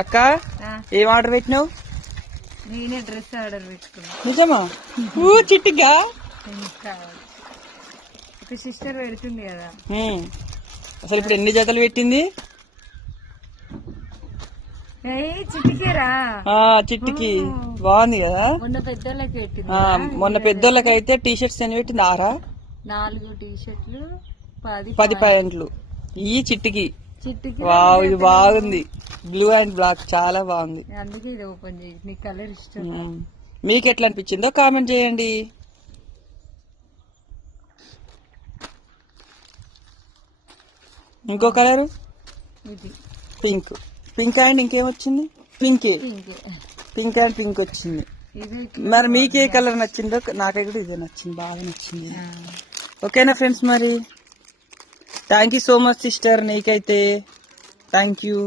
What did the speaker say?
అక్క ఏం ఆర్డర్ పెట్టినావు? నేనే డ్రెస్ ఆర్డర్ పెట్టుకున్నా. నిజమా? ఊ చిట్టిగా ఒక సిస్టర్ పెడుతుంది కదా. అసలు ఇప్పుడు ఎన్ని జతలు పెట్టింది? చిట్టికి బాగుంది కదా? మొన్న పెద్దోళ్ళకి పెట్టింది మొన్న పెద్దోళ్ళకైతే టీ షర్ట్స్ ఎన్ని పెట్టింది? ఆరా? నాలుగు టీ షర్ట్లు పది పది ప్యాంట్లు. ఈ చిట్టికి. చిట్టికి వావ్ ఇది బాగుంది. బ్లూ అండ్ బ్లాక్ చాలా బాగుంది. అందుకే ఇది ఓపెన్ నీ కలర్ ఇష్టం. మీకు ఎట్లా అనిపించిందో కామెంట్ చేయండి. ఇంకో కలరు ఇది. పింక్ పింక్ అండ్ ఇంకేం వచ్చింది పింకే పింక్ అండ్ పింక్ వచ్చింది. మరి మీకే కలర్ నచ్చిందో? నాకై కూడా ఇదే నచ్చింది. బాగా నచ్చింది. ఓకేనా ఫ్రెండ్స్ మరి. Thank you so much sister నీకైతే. Thank you